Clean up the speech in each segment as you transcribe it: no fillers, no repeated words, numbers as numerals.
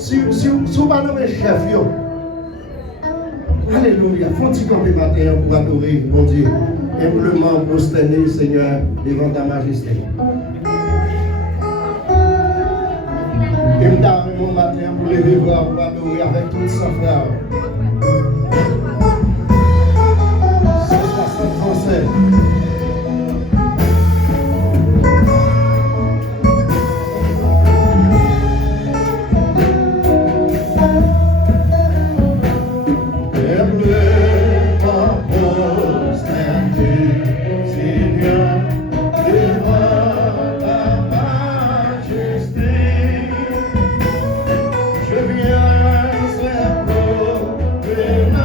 Si vous pas nommé chef, alléluia, faut-il camper matin pour adorer mon Dieu, humblement prosterner, Seigneur, devant ta majesté. Et me donne mon matin pour lever voir, pour adorer avec toute sa frère. 160 Français. Je viens, c'est beau,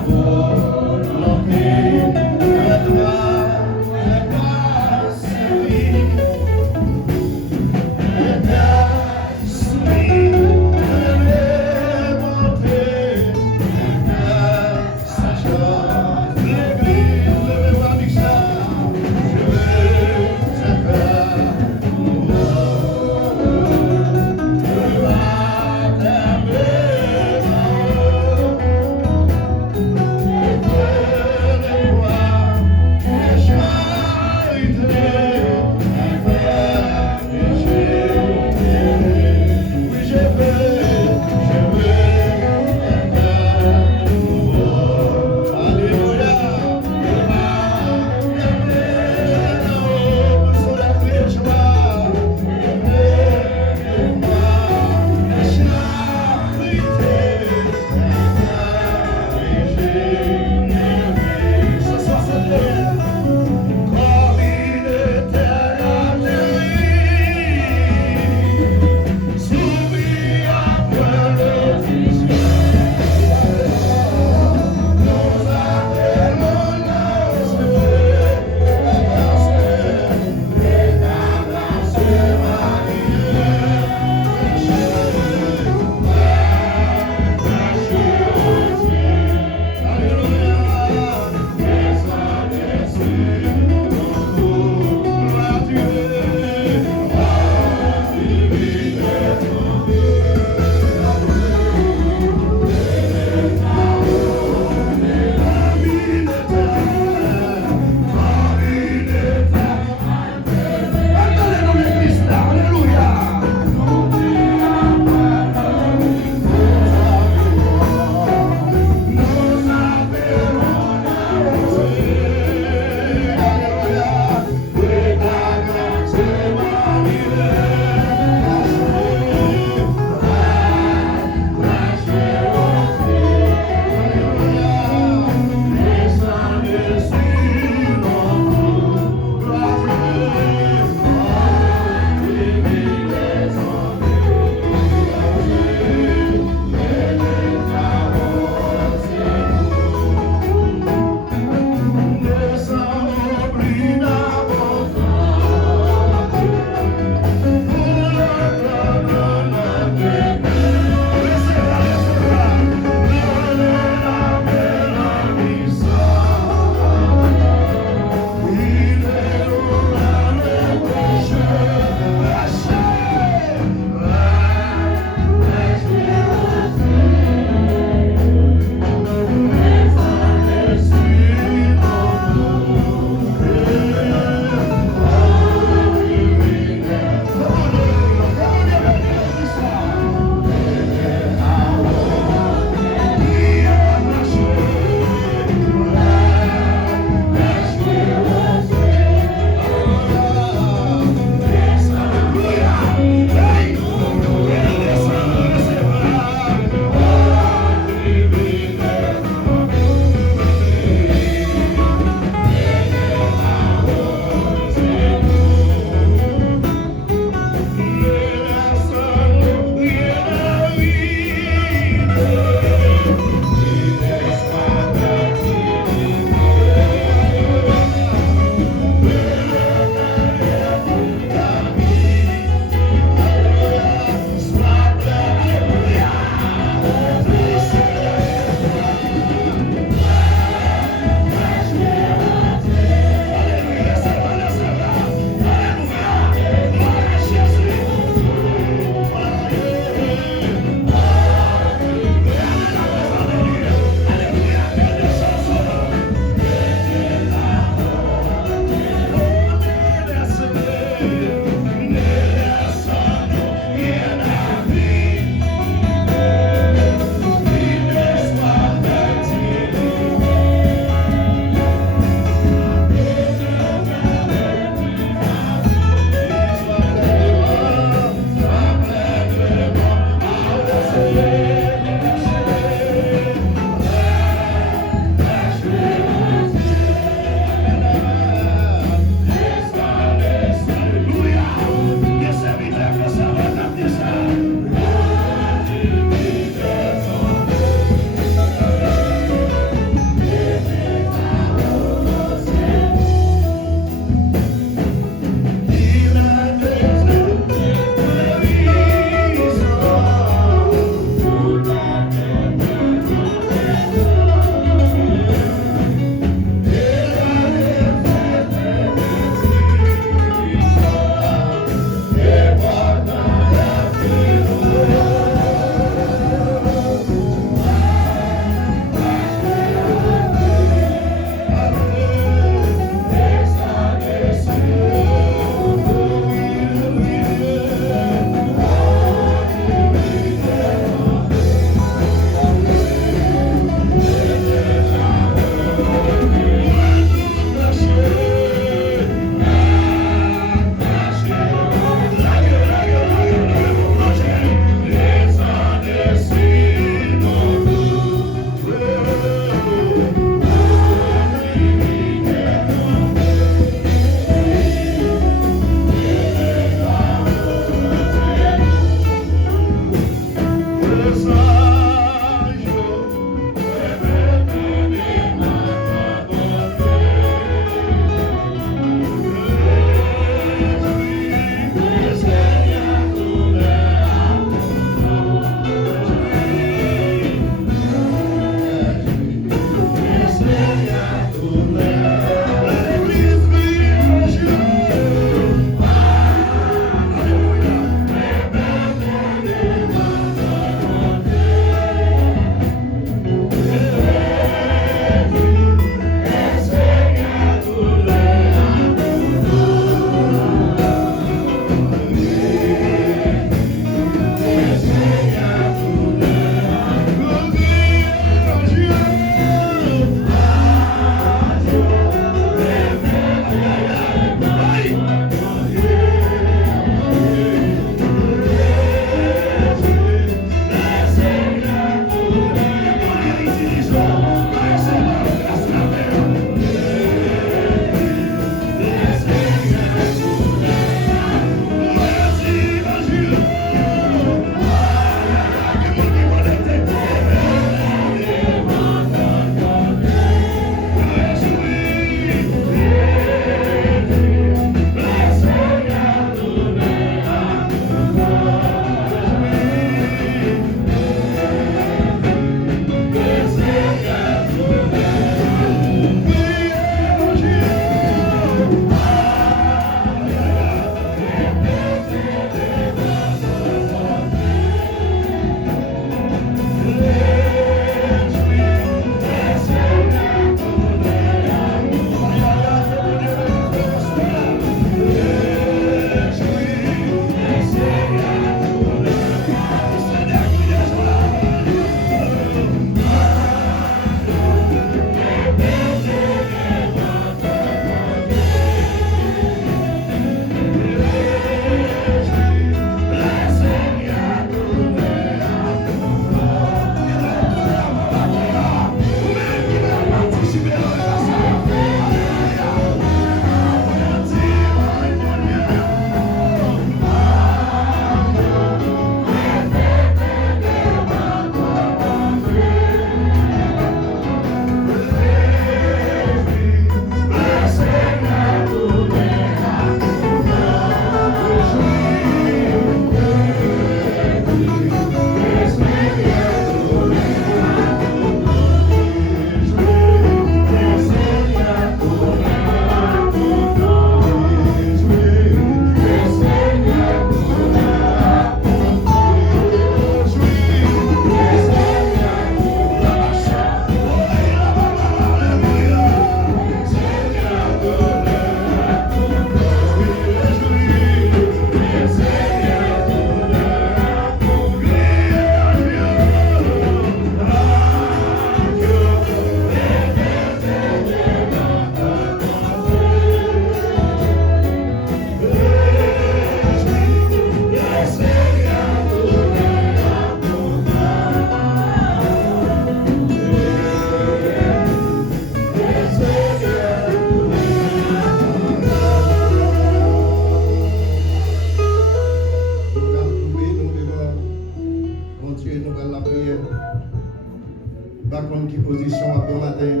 qui position après matin.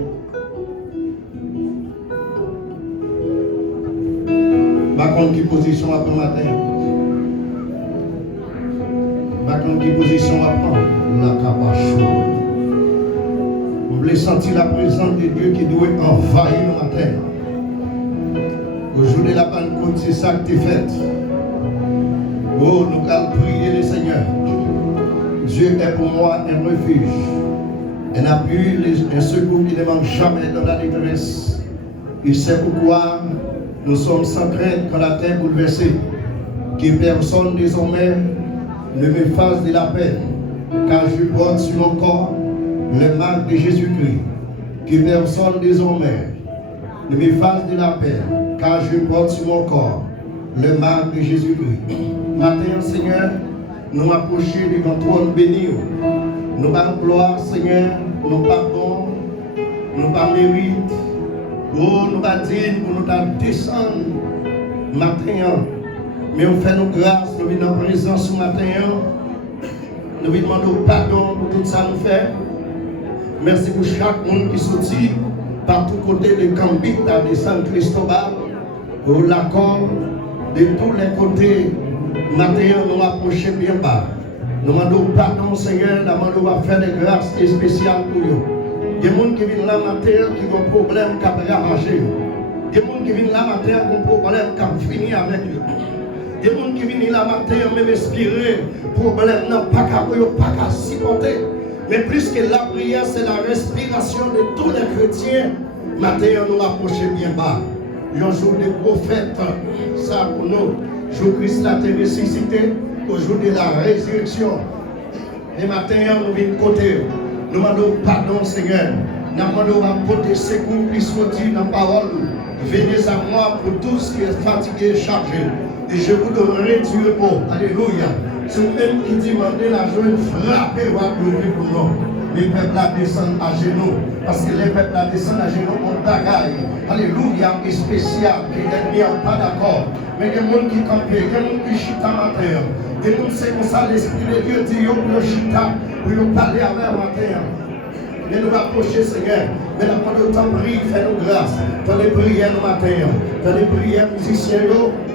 Par contre, qui position après matin. Par contre, qui position après la capache. Vous voulez sentir la présence de Dieu qui doit envahir le matin. Aujourd'hui, la Pentecôte, c'est ça que tu fais. Oh, nous allons prier le Seigneur. Dieu est pour moi un refuge, un appui, un secours qui ne manque jamais dans la détresse. Et c'est pourquoi nous sommes sans crainte quand la terre bouleversée, que personne désormais ne me fasse de la peine, car je porte sur mon corps le marque de Jésus-Christ. Que personne désormais ne me fasse de la peine, car je porte sur mon corps le marque de Jésus-Christ. Matin, Seigneur, nous approchons devant toi, nous bénir. Nous pas gloire, Seigneur, nous pas bon, nous pas mérite. Oh, nous pas dignes pour nous descendre matin. Mais on fait nos grâces, nous venons en présence ce matin. Nous demandons pardon pour tout ça nous fait. Merci pour chaque monde qui sortit par tous côtés de Cambit à San Cristobal, pour l'accord de tous les côtés. Maintenant, nous approchons bien bas. Nous demandons pardon, Seigneur, nous demandons faire des grâces spéciales pour eux. Il y a des gens qui viennent là matin qui ont des problèmes qui ont arrangé. Il y a des gens qui viennent là matin qui ont des problèmes qui ont fini avec eux. Il y a des gens qui viennent là matin même inspirés, problèmes n'ont pas qu'à supporter. Mais plus que la prière, c'est la respiration de tous les chrétiens. Matin, nous approchons bien bas. Il y a un jour de prophète, ça pour nous. Jour Christ a été ressuscité, au jour de la résurrection. Et matin, nous venons côté. Nous demandons pardon, Seigneur. Nous demandons à porter secours qui soit dit dans la parole. Venez à moi pour tous qui est fatigué et chargé. Et je vous donnerai du repos. Alléluia. C'est vous-même qui demandez la joie frapper ou applaudir pour nous. Les peuples descendent à genoux. Parce que les peuples descendent à genoux ont bagaille. Alléluia. Et spécial. Qui n'est pas d'accord. Mais il y a des gens qui campent. Il y a des gens qui chita matin. Il y a des gens c'est comme ça. L'Esprit de Dieu dit pour le chita. Pour nous parler avec matin. Mais nous approcher, Seigneur. Mais la pendant le temps, prie, fais-nous grâce. Dans les prières le matin, dans les prières musiciens,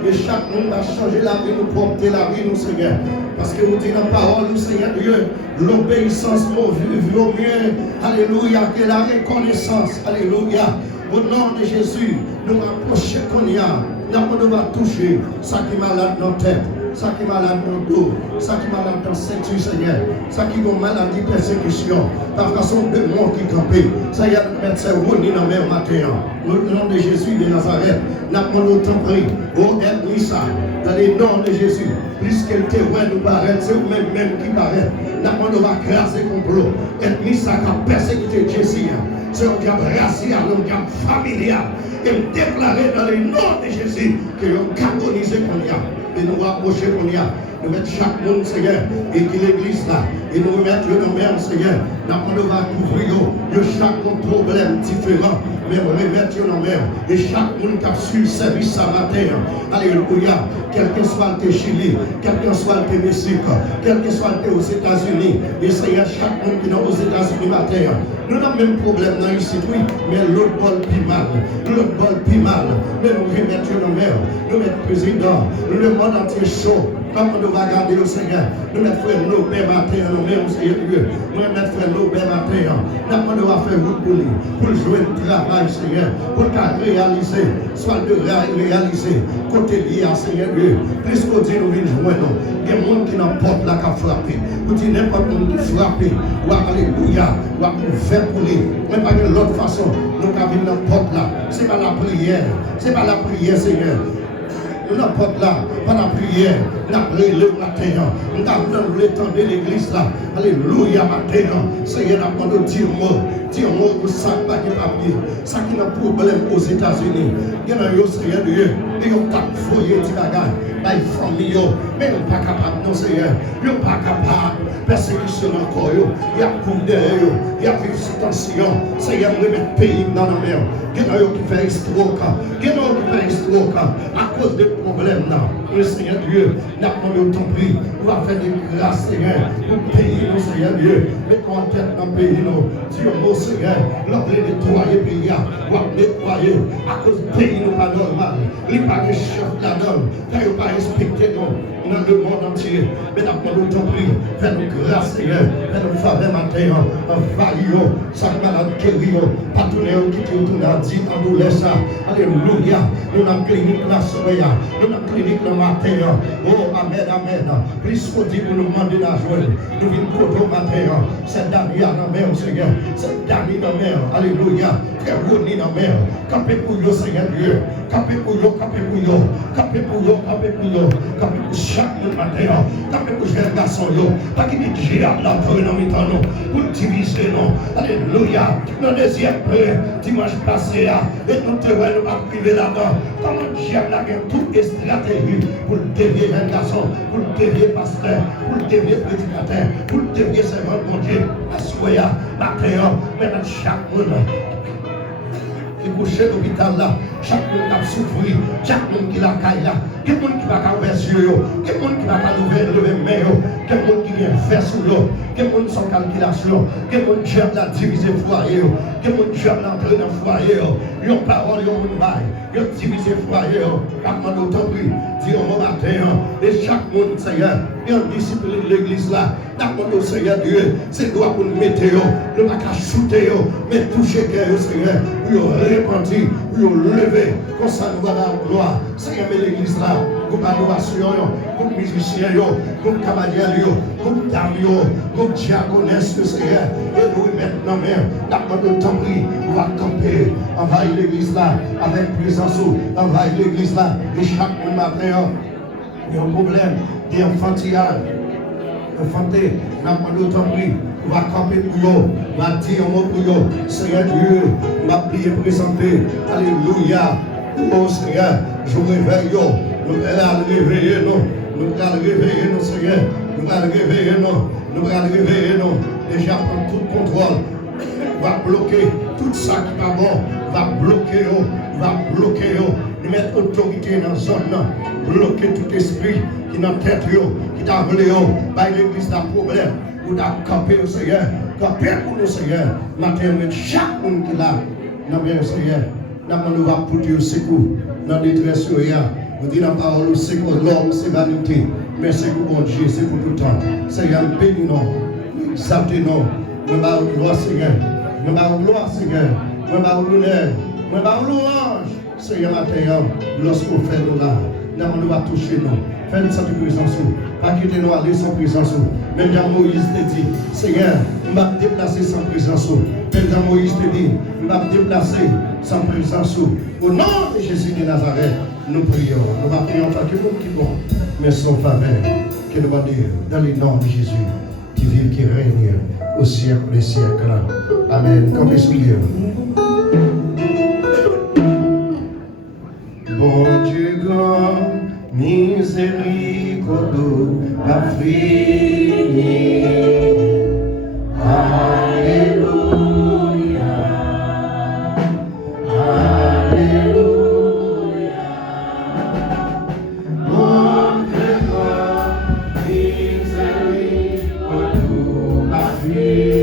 et chaque monde va changer la vie, nous porter la vie, nous, Seigneur. Parce que vous dites dans la parole, nous, Seigneur Dieu, l'obéissance vaut mieux, alléluia, que la reconnaissance, alléluia. Au nom de Jésus, nous approchons qu'on y a. Nous va toucher ça qui est malade dans la tête. Ça qui est malade dans le dos, ça qui est malade dans le ceinture, Seigneur, ça qui est maladie, persécution, par façon de monde qui campait, ça y a le médecin ni dans le même matin. Au nom de Jésus de Nazareth, nous avons autant pris, oh, aide-nous ça, dans le nom de Jésus, puisque le témoin nous paraît, c'est vous-même qui paraît, nous avons craser complot, aide-nous ça qui a persécuté Jésus, c'est un diable racial, un diable familial, et déclarer dans le nom de Jésus que nous carbonisé qu'on y a. Et nous rapprocher qu'on y a, nous mettre chaque monde, Seigneur, et qui l'église là, et nous remettre dans même, Seigneur, nous va couvrir chaque problème différent, mais remettre dans même, et chaque monde qui a su le service ce matin, alléluia, quel que soit le Chili, quel que soit le Mexique, quel que soit le aux États-Unis, et Seigneur, chaque monde qui est aux États-Unis matin, nous avons même problème dans ici, oui, mais l'autre bol plus mal, mais nous remettre dans même, nous mettre président, le monde entier chaud, comme nous va garder le Seigneur, nous mettre frère nos pères matin, nous mettons Seigneur Dieu, nous mettre frère nos pères matin, nous va faire route pour lui, pour jouer le travail, Seigneur, pour réaliser, soit de réaliser, côté lié à Seigneur Dieu, plus qu'on dit nous venons joindre, il y a des gens qui n'importe là qu'à frapper, vous dites n'importe qui frappe, ou alléluia, ou à faire pour lui, mais pas de l'autre façon, nous avons n'importe là, c'est pas la prière, Seigneur. Nous n'importe là, pas la prière, la prière le matin, nous avons le temps de l'église là, alléluia matin, Seigneur, nous avons dire mot pour ça, pas de papier, ça qui n'a pas de problème aux États-Unis, il y a un Seigneur Dieu, et on t'a foyé, tu la gagnes, la famille, mais nous pas capable, non Seigneur, nous pas capable, persécution encore, il y a coup derrière, il y a tension, Seigneur, remettre le pays dans la mer. Il y a qui fait stroke, il y a qui fait stroke à cause des problèmes là. Le Seigneur Dieu, n'a pas le temps pris, on va faire des grâces, Seigneur, pour le pays, nous, Seigneur Dieu. Mettons en tête dans le pays, nous, Dieu, mon Seigneur, l'on va nettoyer le pays, on va nettoyer à cause du pays, nous, pas normal. Il n'y a pas de chef là-dedans, il n'y a pas respecté, nous, dans le monde entier. Mais n'a pas le temps pris, fais-nous grâce, Seigneur, fais-nous faveur matin, envahir, ça malade guérir, pas tourner au qui tourne à dire, en nous laisse ça. Alléluia, nous avons clinique la soirée, nous avons clinique le matin. Oh, amen, amen. Plus qu'on dit pour nous demander la joie, nous venons pour au matin. C'est Daniel dans la mer, Seigneur. C'est Daniel dans la mer. Alléluia. Frère Ronnie dans la mer. Capé pour vous, Seigneur Dieu. Capé pour vous, capé pour vous. Capé pour vous, capé pour vous. Capé pour chaque matin. Capé pour chaque garçon. Pas qu'il y ait des géants là pour nous mettre pour diviser nous. Alléluia. Dans le deuxième dimanche passé, et nous te voyons nous priver là-dedans. Comment Dieu a toute stratégie pour dévier un garçon, pour dévier pasteur, pour dévier prédicateur, pour dévier servant de Dieu. Assoya, matin, maintenant chaque monde qui couche à l'hôpital là, chaque monde qui a souffert, chaque monde qui l'a caillé là, quel monde qui va ouvrir les yeux, quel monde qui va ouvrir les mains, quel monde qui vient faire sous l'eau, quel monde sans calculation, quel monde qui a divisé le foyer, quel monde qui a entré dans le foyer, ils ont parole, ils ont une baille, ils ont divisé le foyer, ils ont autorité, Dieu au matin, et chaque monde, Seigneur, il y a une discipline de l'église là, d'accord, Seigneur Dieu, c'est droit pour nous mettre, nous ne pas shooter, mais toucher cœur, Seigneur, pour répandre, pour lever, comme ça nous va dans la gloire, Seigneur, mais l'église là, comme adoration, comme musicien, comme cavalier, comme dame, comme diaconesse, Seigneur, et nous remettre dans la main, d'accord, le temps pris, on va camper, envahir l'église là, avec présence, envahir l'église là, et chaque matin, il y a un problème d'enfantillage. Enfanté, n'a pas de temps pris, on va camper pour eux, on va dire un mot pour eux. Seigneur Dieu, on va prier, présenter. Alléluia. Oh Seigneur, je réveille, nous allons réveiller, nous allons réveiller, nous Seigneur, nous allons réveiller, nous allons réveiller, nous. Déjà, prendre tout contrôle, va bloquer tout ça qui n'est pas bon, va bloquer, nous mettre autorité dans la zone, bloquer tout esprit qui est dans la tête, qui t'a volé, par l'église d'un problème, ou t'a campé au Seigneur, campé pour le Seigneur, matin, chaque monde qui est là, dans le Seigneur, nous va porter au secours, dans la détresse, nous disons la parole, c'est que l'homme, c'est vanité, mais c'est pour bon Dieu, c'est pour tout le temps. Seigneur, bénis-nous, exaltez-nous, nous va gloire, Seigneur, nous va gloire, Seigneur, nous va l'honneur, nous va louange. Seigneur, matin, lorsqu'on fait nous là, nous va toucher nous. Faites cette présence, pas quitter nous aller sans présence. Même Jean Moïse te dit, Seigneur, on va me déplacer sans présence. Même Jean Moïse te dit, on va me déplacer sans présence. Au nom de Jésus de Nazareth, nous prions. Nous va prier en tant que nous qui bon, mais sans faveur, que nous va dire, dans le nom de Jésus, qui vit, qui règne au siècle des siècles. Amen. Comme Dieu. Bon Dieu grand, miséricorde, pas fini. Alléluia. Alléluia. Bon Dieu grand, miséricorde, pas fini.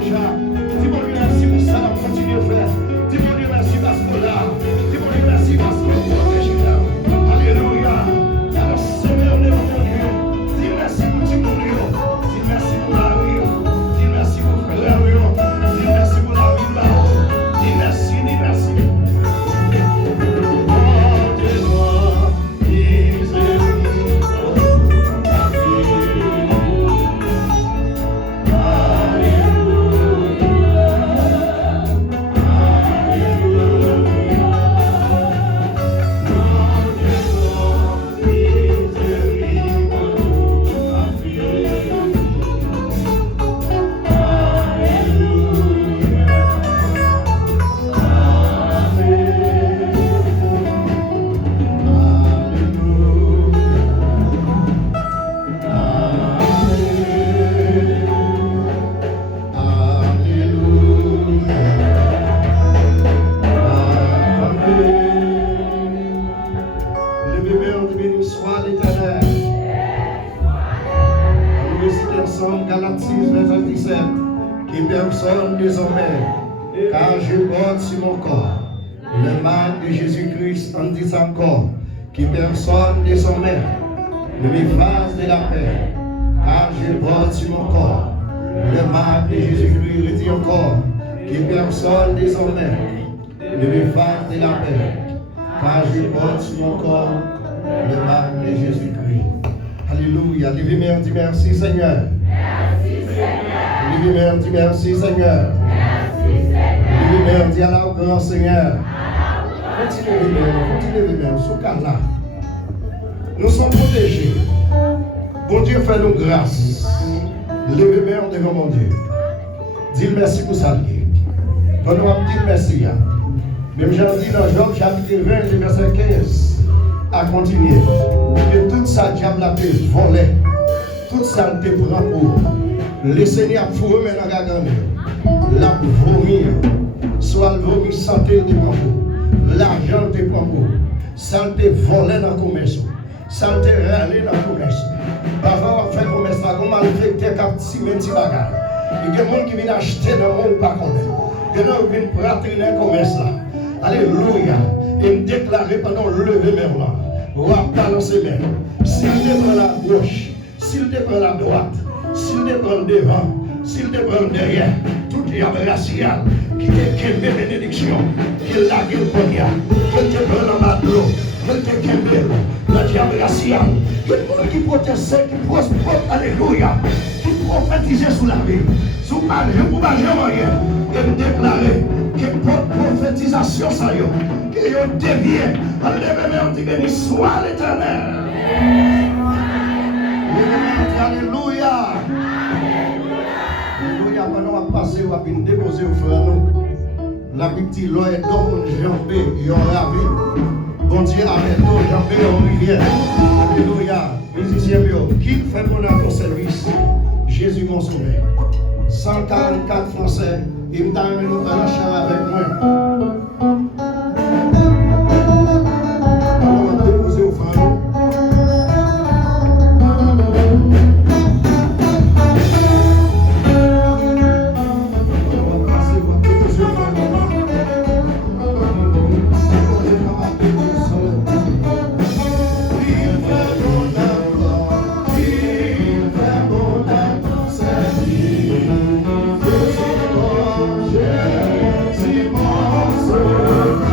déjà. Dis bon Dieu merci pour ça, on continue à faire. Dis bon Dieu merci parce que là. Dis bon Dieu merci parce que vous protégez là. Alléluia. Alors, Seigneur, mon Dieu, dis merci pour tout mon Dieu. Dis merci pour la vie. Dis merci pour frère. Dis merci pour la vie là. Dis merci, dis merci. Personne désormais, car je porte sur mon corps le marque de Jésus-Christ en disant encore, qui personne désormais ne me fasse de la paix, car je porte sur mon corps le marque de Jésus-Christ, je dis encore, qui personne désormais ne me fasse de la paix, car je porte sur mon corps le marque de Jésus-Christ. Alléluia. Levez-moi, dis merci Seigneur. Levez-moi, dis merci Seigneur. Levez-moi, dis à la grand Seigneur. Continuez, sous là. Nous sommes protégés. Bon Dieu fait nous grâce. Levez-moi devant mon Dieu. Dis merci pour ça. Donne-moi un petit merci. Même j'en dis dans Job chapitre 20, verset 15. À continuer. Que toute sa diable a été volée. Toute ça te prend pour. Le Seigneur a fourré dans la gargante. La vomir. Soit le vomir santé te prend pour. L'argent te prend pour. Ça te volé dans le commerce. Ça te râlé dans le commerce. Parfois, on fait le commerce, on a fait des petits bagages. Il y a des gens qui viennent acheter dans le monde, pas connaître. Il y a des gens qui viennent pratiquer dans le commerce là. Alléluia. Et me déclarer pendant le lever même là. On va balancer même. S'il te prend la gauche, s'il te prend la droite, s'il te prend devant, s'il te prend derrière, tout est racial qui te kembe bénédiction, qui la gueule ponia, qui te prend en bas de l'eau, qui te kembe la diable racial, qui protège, qui prospère, alléluia, qui prophétise sur la vie, sous ma vie, pour ma vie, et me déclarer que pour prophétisation, ça y est, que je deviens, enlève-moi, dit béni soit l'Éternel. Alléluia. Alléluia. Pendant qu'on va passer, on va venir déposer au frère nous. La petite loi est dans mon jambé, il y aura vie. Bon Dieu, arrête ton jambé en rivière. Alléluia. Musicien bio, qui fait mon âme service? Jésus mon sauveur. 144 Français, il me donne nous faire la chambre avec moi. Simon,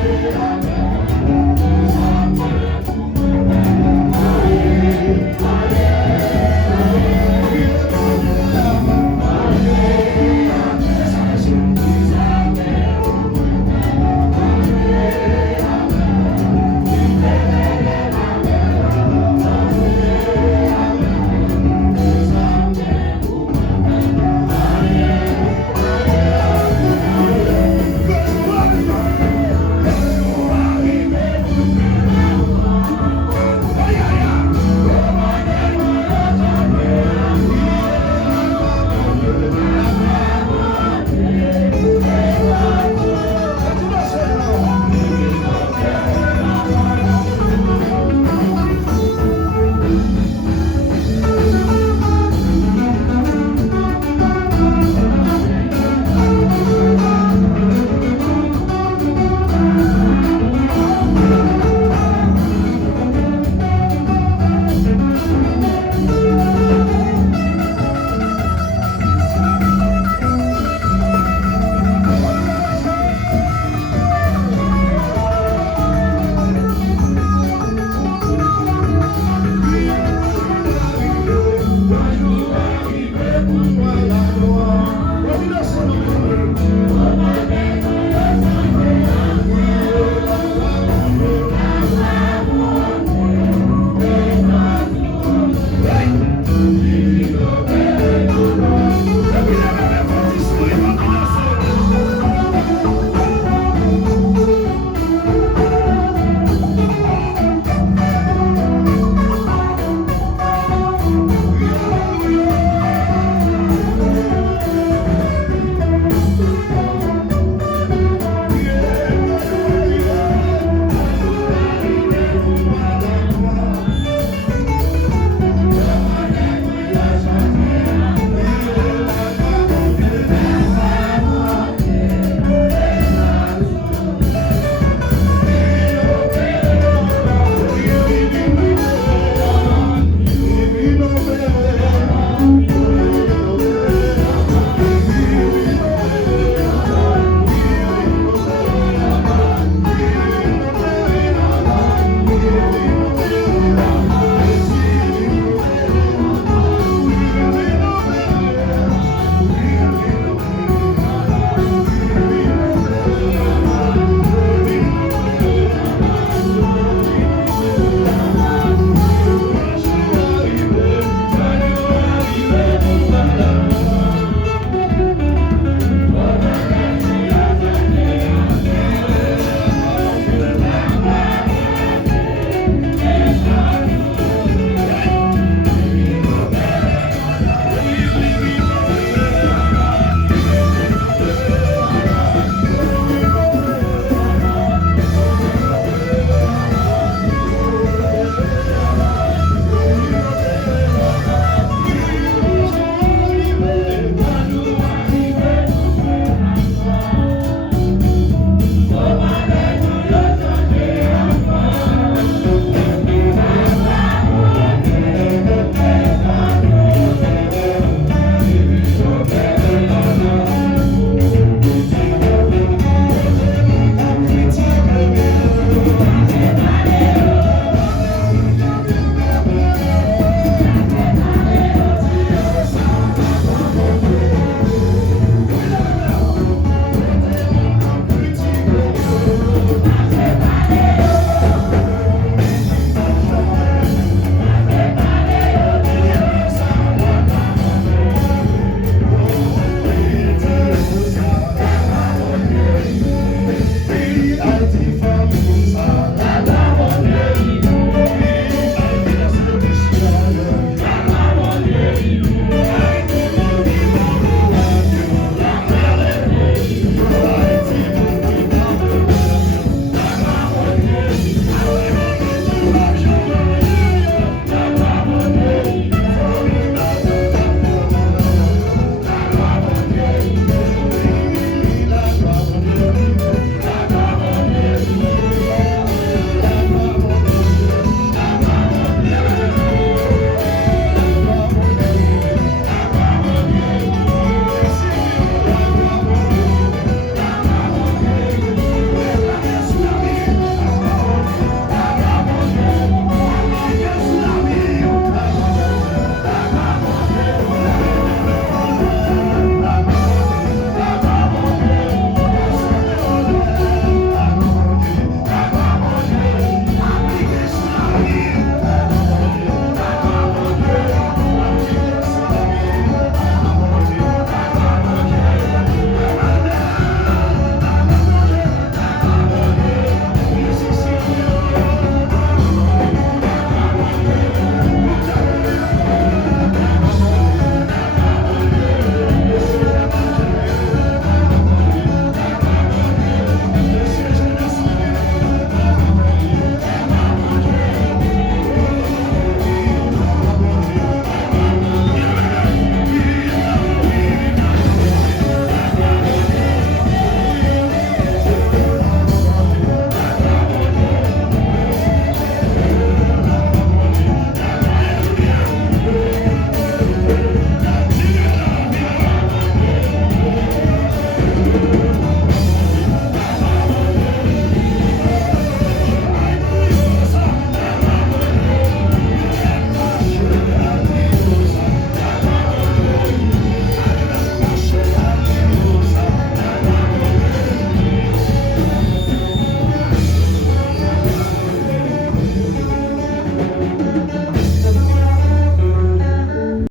Amen.